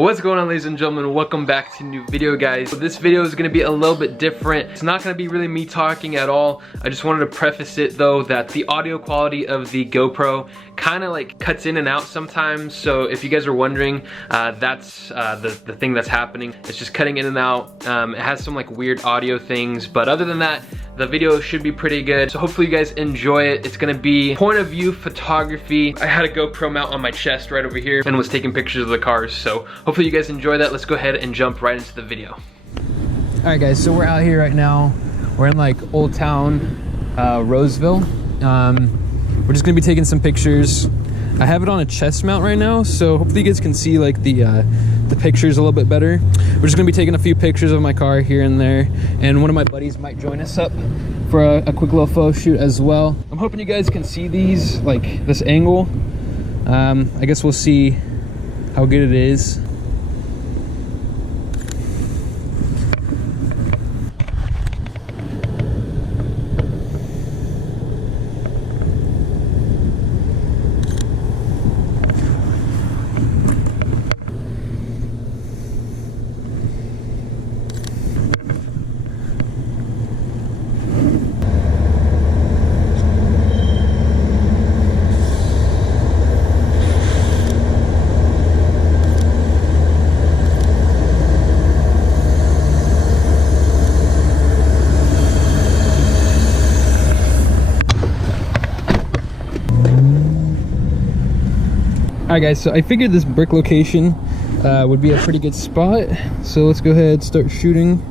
What's going on, ladies and gentlemen? Welcome back to a new video, guys. So this video is gonna be a little bit different. It's not gonna be really me talking at all. I just wanted to preface it though that the audio quality of the GoPro kind of like cuts in and out sometimes. So if you guys are wondering, that's the thing that's happening. It's just cutting in and out. It has some like weird audio things, but other than that, the video should be pretty good. So hopefully you guys enjoy it. It's gonna be point of view photography. I had a GoPro mount on my chest right over here and was taking pictures of the cars. So hopefully you guys enjoy that. Let's go ahead and jump right into the video. All right guys, so we're out here right now. We're in like Old Town, Roseville. We're just gonna be taking some pictures. I have it on a chest mount right now, so hopefully you guys can see like the pictures a little bit better. We're just gonna be taking a few pictures of my car here and there, and one of my buddies might join us up for a quick little photo shoot as well. I'm hoping you guys can see these, like this angle. I guess we'll see how good it is. Alright guys, so I figured this brick location would be a pretty good spot. So let's go ahead and start shooting.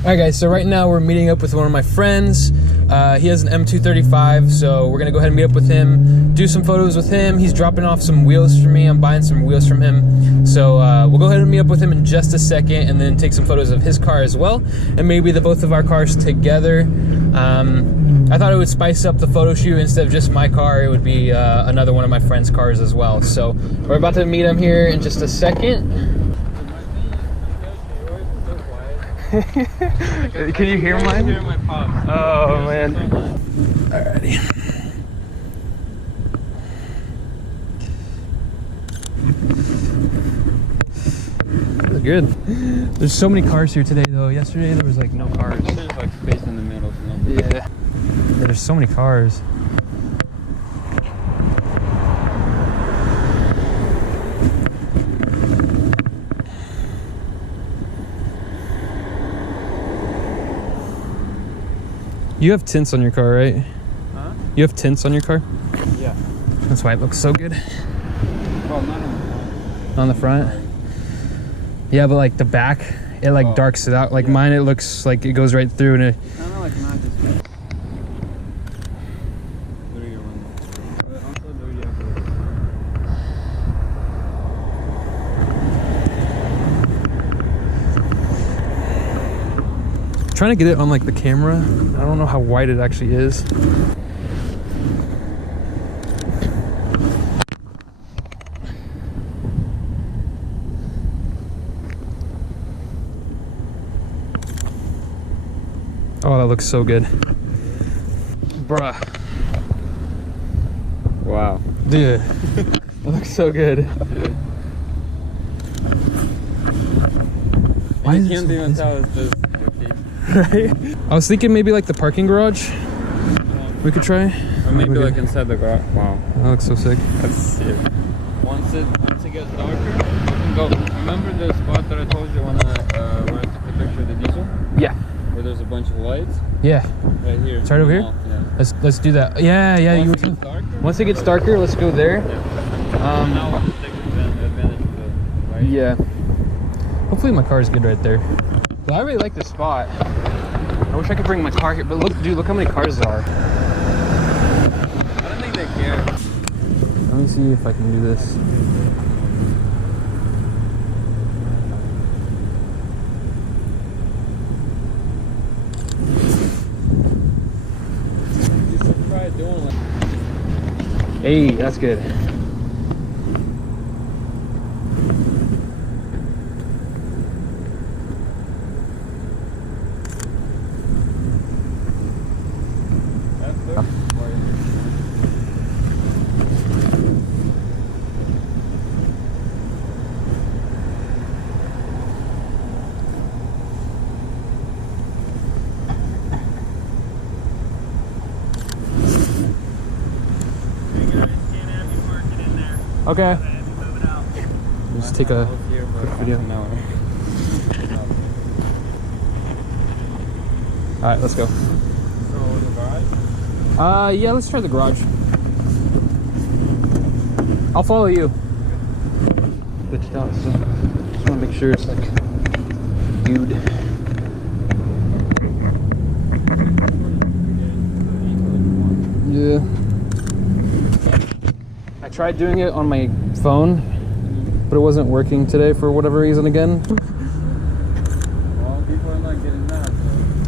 Alright guys, so right now we're meeting up with one of my friends. He has an M235, so we're gonna go ahead and meet up with him, do some photos with him. He's dropping off some wheels for me. I'm buying some wheels from him. So we'll go ahead and meet up with him in just a second and then take some photos of his car as well, and maybe both of our cars together. I thought it would spice up the photo shoot. Instead of just my car, it would be another one of my friend's cars as well. So we're about to meet him here in just a second. Can you hear mine? I can hear my pop. Oh man. Alrighty. That's good. There's so many cars here today though. Yesterday there was like no cars. There's like space in the middle. So yeah, there's so many cars. You have tints on your car, right? Huh? You have tints on your car? Yeah. That's why it looks so good. Well, not on the front. On the front? Yeah, but like the back, it like darks it out. Like mine, it looks like it goes right through and it... No, like not this way. Trying to get it on like the camera. I don't know how wide it actually is. Oh, that looks so good. Bruh. Wow. Dude, that looks so good. Why you can't even tell it's just right? I was thinking maybe like the parking garage. We could try. Or maybe like inside the garage. Wow. That looks so sick. That's sick. Once it gets darker, you can go. Remember the spot that I told you when I took the picture of the diesel? Yeah. Where there's a bunch of lights? Yeah. Right here. It's right over here? Yeah. Let's do that. Yeah, yeah. Once it gets darker? Once it gets darker, let's go there. Yeah. Now, right? Yeah. Hopefully my car is good right there. But I really like this spot. I wish I could bring my car here, but look, dude, look how many cars there are. I don't think they care. Let me see if I can do this. You should try doing like. Hey, that's good. Okay. Just take a quick video. Alright, let's go. Yeah, let's try the garage. I'll follow you. Glitched out, so just want to make sure it's like dude. Yeah. I tried doing it on my phone, but it wasn't working today for whatever reason again. Well, people are not getting that, so.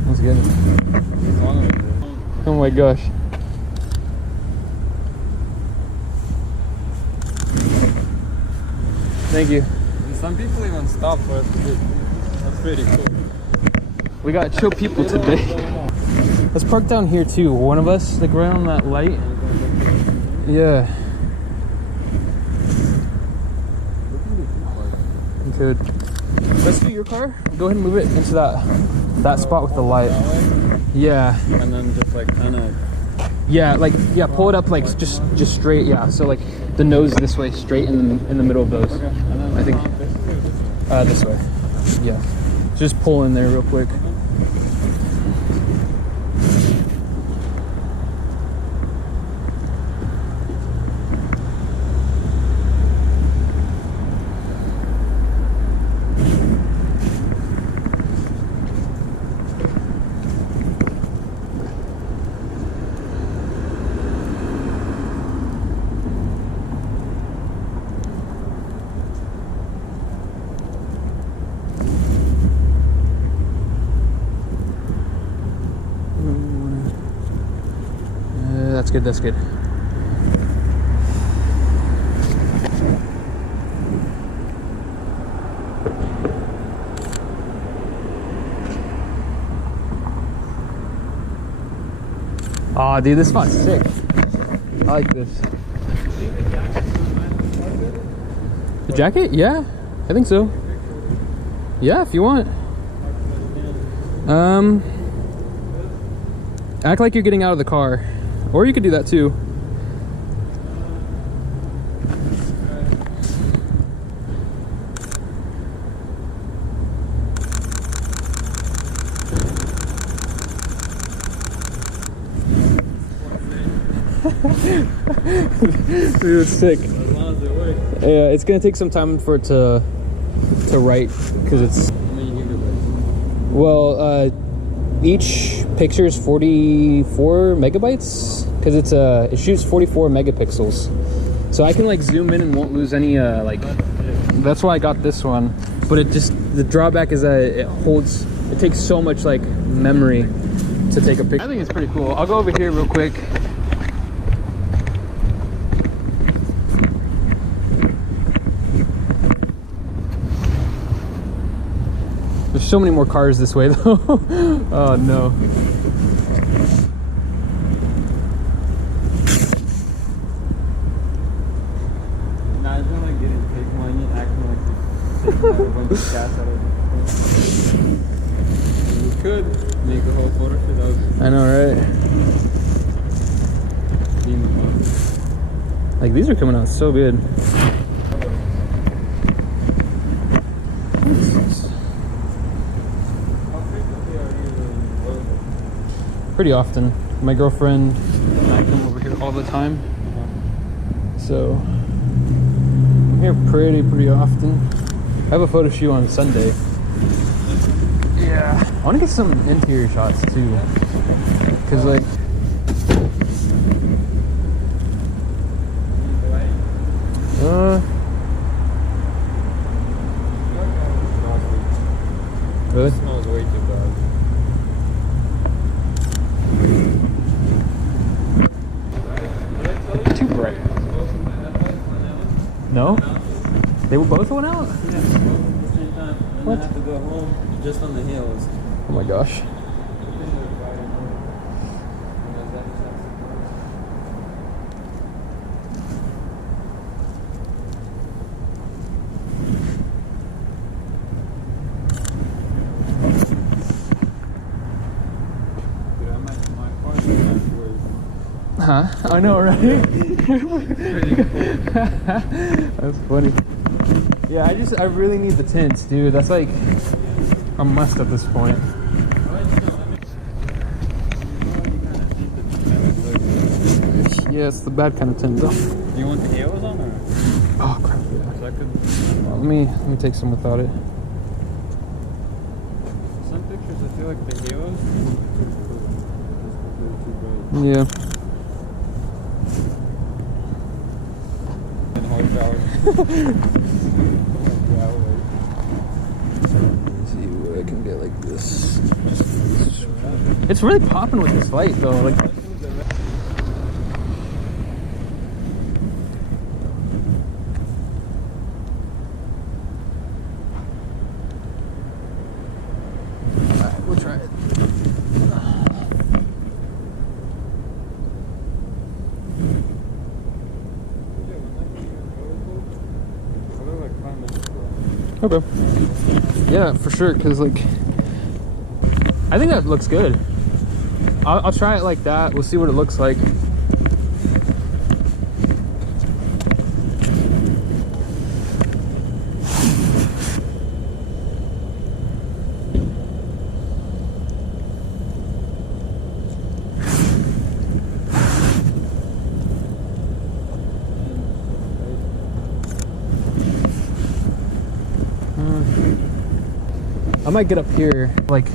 That's good. What's wrong with it? Oh my gosh. Thank you. And some people even stop for us. That's pretty cool. We got chill people today. Let's park down here too. One of us, like right on that light. Yeah. Good. Let's do your car. Go ahead and move it into that spot with the light. Yeah. And then just like kind of. Yeah, like yeah, pull it up like just straight. Yeah, so like the nose this way, straight in the middle of those. Okay. I think this way. Yeah. Just pull in there real quick. That's good, that's good. Aw, dude, this spot's sick. I like this. The jacket? Yeah, I think so. Yeah, if you want. Act like you're getting out of the car. Or you could do that too. Dude, it's sick. As long as it works. Yeah, it's gonna take some time for it to write because it's. How many gigabytes? Well, each picture is 44 megabytes because it shoots 44 megapixels, so I can like zoom in and won't lose any like. That's why I got this one, but the drawback is that it takes so much like memory to take a picture. I think it's pretty cool. I'll go over here real quick. There's so many more cars this way though. Oh no. Imagine like getting fake money acting like you're taking out a bunch of cash out of it. You could make a whole photo shoot. That would I know, be my mom. right? Like these are coming out so good. Pretty often. My girlfriend and I come over here all the time. So I'm here pretty often. have a photo shoot on Sunday. Yeah. I want to get some interior shots too. Cause like. Really? It smells way too bad. Too bright. No? They were both went out? Yeah, both at the same time. And What? I have to go home just on the hills. Oh my gosh. Huh? I know, right? That's funny. Yeah, I really need the tints, dude. That's like a must at this point. Yeah, it's the bad kind of tint though. Do you want the halos on or? Oh crap, yeah. So I could, Let me take some without it. some pictures I feel like the halos are too bright. Yeah. And hard power. Let's see what I can get like this. It's really popping with this light though. Like. Alright, we'll try it. Okay. Yeah, for sure. Cause like, I think that looks good. I'll try it like that. We'll see what it looks like. I might get up here, like.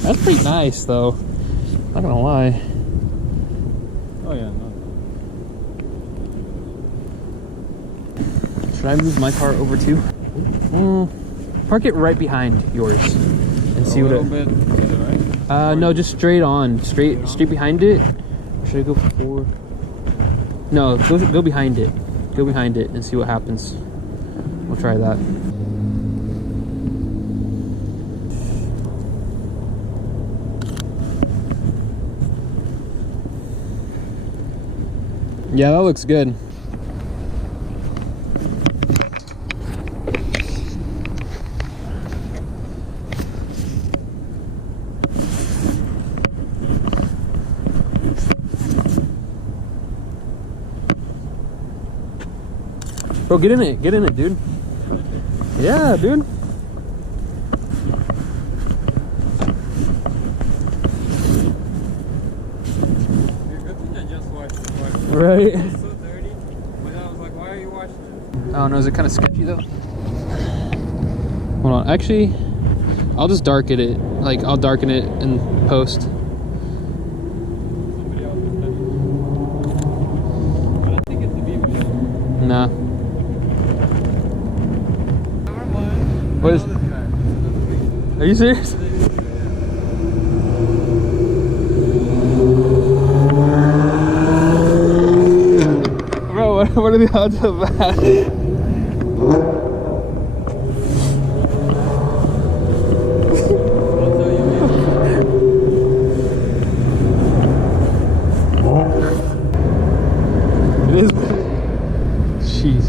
That's pretty nice, though. Not gonna lie. Oh yeah, no. Should I move my car over too? Park it right behind yours and see what it. A little bit to the right. No, just straight on, straight behind it. Or should I go forward? No, go behind it. Go behind it and see what happens. We'll try that. Yeah, that looks good. Bro, get in it, dude. Yeah, dude. Right. It's so dirty. But I was like, why are you washing it? I don't know, is it kind of sketchy though? Hold on, actually, I'll just darken it. Like, I'll darken it in post. Somebody else is done. I don't think it's the BMW. Nah. What is? Are you serious? Bro, what are the odds of that? It is. Jeez.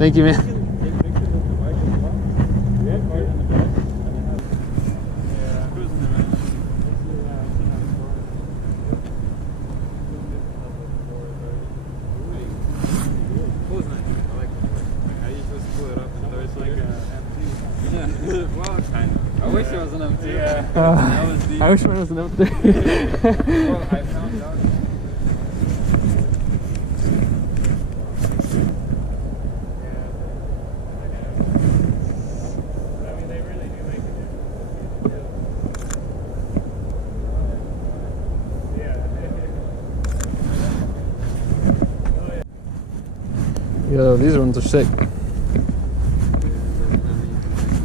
Thank you, man. Take pictures of the bike as well. Yeah, cars in the back. Yeah, cruising around. Cool's nice. I like it. I usually split it up and there's like a empty. Yeah, well, kind of. I wish it was an empty. Yeah. I wish mine was an empty. Well, I found out. Yo, these ones are sick.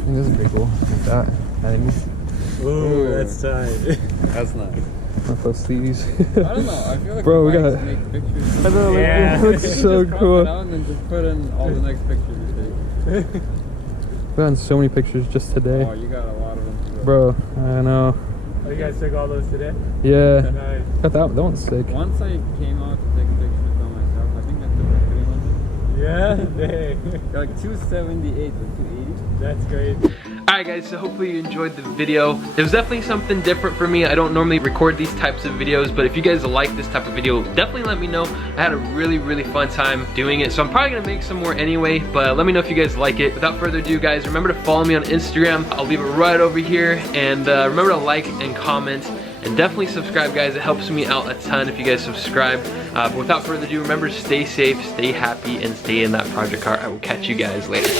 This is pretty cool. Like that. Animal. Ooh, that's tight. That's nice. Not those sleeves. I don't know. I feel like bro, we bikes got. make pictures. I know, like, Yeah. it looks so just cool. It out and then just put in all the next pictures you take. We've gotten so many pictures just today. Oh, you got a lot of them. Bro, I know. Oh, you guys took all those today? Yeah. Nice. Got that one's sick. Once I came out to take pictures by myself, I think I took like 300. Yeah, dang. Like 278 or 280. That's great. Alright guys, so hopefully you enjoyed the video. It was definitely something different for me. I don't normally record these types of videos, but if you guys like this type of video, definitely let me know. I had a really fun time doing it, so I'm probably gonna make some more anyway, but let me know if you guys like it. Without further ado guys, remember to follow me on Instagram. I'll leave it right over here, and remember to like and comment, and definitely subscribe guys. It helps me out a ton if you guys subscribe. But without further ado, remember to stay safe, stay happy, and stay in that project car. I will catch you guys later.